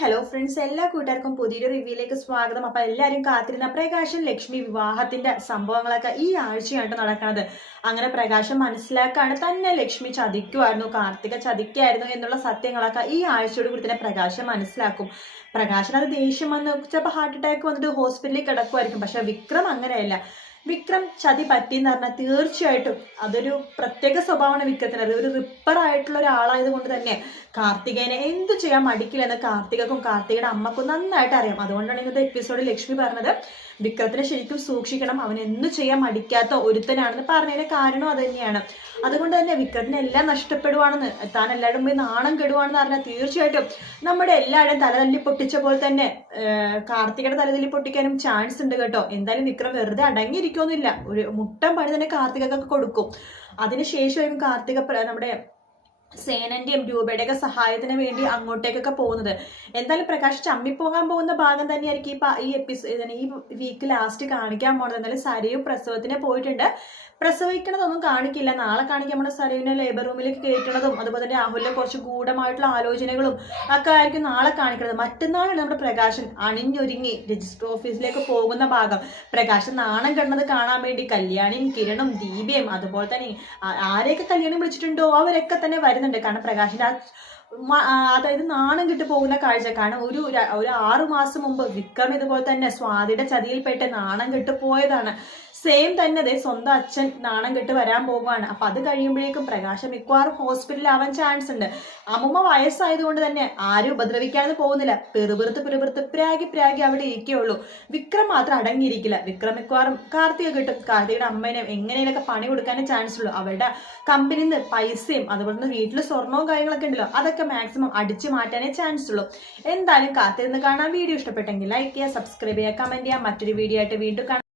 Hello friends എല്ലാ കൂട്ടുകാർക്കും പുതിയൊരു റിവ്യൂയിലേക്ക് സ്വാഗതം. അപ്പൊ എല്ലാവരും കാത്തിരുന്ന പ്രകാശൻ ലക്ഷ്മി വിവാഹത്തിന്റെ സംഭവങ്ങളൊക്കെ ഈ ആഴ്ചയായിട്ട് നടക്കുന്നത്. അങ്ങനെ പ്രകാശം മനസ്സിലാക്കാണ് തന്നെ ലക്ഷ്മി ചതിക്കുമായിരുന്നു കാർത്തിക ചതിക്കായിരുന്നു എന്നുള്ള സത്യങ്ങളൊക്കെ ഈ ആഴ്ചയോട് കൂടി തന്നെ പ്രകാശം മനസ്സിലാക്കും. പ്രകാശൻ അത് ദേഷ്യം വന്ന് ചിലപ്പോൾ ഹാർട്ട് അറ്റാക്ക് വന്നിട്ട് ഹോസ്പിറ്റലിൽ കിടക്കുമായിരിക്കും പക്ഷേ വിക്രം അങ്ങനെയല്ല. വിക്രം ചതി പറ്റി എന്ന് പറഞ്ഞാൽ തീർച്ചയായിട്ടും അതൊരു പ്രത്യേക സ്വഭാവമാണ് വിക്രത്തിന് അത് ഒരു റിപ്പർ ആയിട്ടുള്ള ഒരാളായത് കൊണ്ട് തന്നെ കാർത്തികേനെ എന്തു ചെയ്യാൻ മടിക്കില്ല എന്ന് കാർത്തികക്കും കാർത്തികയുടെ അമ്മക്കും നന്നായിട്ട് അറിയാം. അതുകൊണ്ടാണ് ഇന്നത്തെ എപ്പിസോഡിൽ ലക്ഷ്മി പറഞ്ഞത് വിക്രത്തിനെ ശരിക്കും സൂക്ഷിക്കണം അവൻ എന്തു ചെയ്യാൻ മടിക്കാത്ത ഒരുത്തനാണെന്ന് പറഞ്ഞതിന് കാരണം അത് തന്നെയാണ്. അതുകൊണ്ട് തന്നെ വിക്രത്തിന് എല്ലാം നഷ്ടപ്പെടുവാണെന്ന് താൻ എല്ലാവരും പോയി നാണം കെടുവാണെന്ന് പറഞ്ഞാൽ തീർച്ചയായിട്ടും നമ്മുടെ എല്ലാവരും തലതല്ലി പൊട്ടിച്ച പോലെ തന്നെ കാർത്തികയുടെ തലതല്ലി പൊട്ടിക്കാനും ചാൻസ് ഉണ്ട് കേട്ടോ. എന്തായാലും വിക്രം വെറുതെ അടങ്ങിയിരിക്കൊന്നുമില്ല ഒരു മുട്ടം പണി തന്നെ കാർത്തികക്കൊക്കെ കൊടുക്കും. അതിനുശേഷമായിരിക്കും കാർത്തിക നമ്മുടെ സേനന്റെയും രൂപയുടെയൊക്കെ സഹായത്തിന് വേണ്ടി അങ്ങോട്ടേക്കൊക്കെ പോകുന്നത്. എന്തായാലും പ്രകാശ് ചമ്മിപ്പോകാൻ പോകുന്ന ഭാഗം തന്നെയായിരിക്കും ഈ ഈ എപ്പിസോഡ് ഈ വീക്ക് ലാസ്റ്റ് കാണിക്കാൻ പോണത്. എന്തായാലും സരയും പ്രസവത്തിന് പോയിട്ടുണ്ട്. പ്രസവിക്കണതൊന്നും കാണിക്കില്ല. നാളെ കാണിക്കാൻ നമ്മുടെ സരീവിനെ ലേബർ റൂമിലേക്ക് കയറ്റണതും അതുപോലെ തന്നെ രാഹുലിന്റെ കുറച്ച് ഗൂഢമായിട്ടുള്ള ആലോചനകളും ഒക്കെ ആയിരിക്കും നാളെ കാണിക്കുന്നത് മറ്റന്നാളാണ് നമ്മുടെ പ്രകാശൻ അണിഞ്ഞൊരുങ്ങി. രജിസ്റ്റർ ഓഫീസിലേക്ക് പോകുന്ന ഭാഗം. പ്രകാശൻ നാണം കിടന്നത് കാണാൻ വേണ്ടി കല്യാണിയും കിരണും ദീപയും അതുപോലെ തന്നെ ആരെയൊക്കെ കല്യാണം വിളിച്ചിട്ടുണ്ടോ? അവരൊക്കെ തന്നെ വരുന്നുണ്ട്. കാരണം പ്രകാശിന്റെ ആ, അതായത് നാണം കിട്ടു പോകുന്ന കാഴ്ച കാരണം ഒരു ഒരു ആറു മാസം മുമ്പ് വിക്രം ഇതുപോലെ തന്നെ സ്വാതിയുടെ ചതിയിൽപ്പെട്ട് നാണം കെട്ട് പോയതാണ്. സെയിം തന്നെ അതെ സ്വന്തം അച്ഛൻ നാണം കെട്ട് വരാൻ പോവുകയാണ്. അപ്പൊ അത് കഴിയുമ്പോഴേക്കും പ്രകാശം മിക്കവാറും ഹോസ്പിറ്റലിൽ ആവാൻ ചാൻസ് ഉണ്ട്. അമ്മുമ്മ വയസ്സായതുകൊണ്ട് തന്നെ ആരും ഉപദ്രവിക്കാതെ പോകുന്നില്ല. പെറുപെറുത്ത് പെറുപെറുത്ത് പ്രാഗി പ്രാഗി അവിടെ ഇരിക്കുകയുള്ളൂ. വിക്രം മാത്രം അടങ്ങിയിരിക്കില്ല. വിക്രം മിക്കവാറും കാർത്തിക കിട്ടും. കാർത്തികയുടെ അമ്മേനെ എങ്ങനെയൊക്കെ പണി കൊടുക്കാനേ ചാൻസ് ഉള്ളൂ. അവരുടെ കമ്പനിയിൽ നിന്ന് പൈസയും അതുപോലെ തന്നെ വീട്ടിൽ സ്വർണവും കാര്യങ്ങളൊക്കെ ഉണ്ടല്ലോ. അതൊക്കെ മാക്സിമം അടിച്ചു മാറ്റാനേ ചാൻസ് ഉള്ളൂ. എന്തായാലും കാത്തിരുന്ന് കാണാൻ വീഡിയോ ഇഷ്ടപ്പെട്ടെങ്കിൽ ലൈക്ക് ചെയ്യുക സബ്സ്ക്രൈബ് ചെയ്യുക കമന്റ് ചെയ്യുക. മറ്റൊരു വീഡിയോ ആയിട്ട് വീണ്ടും കാണാം.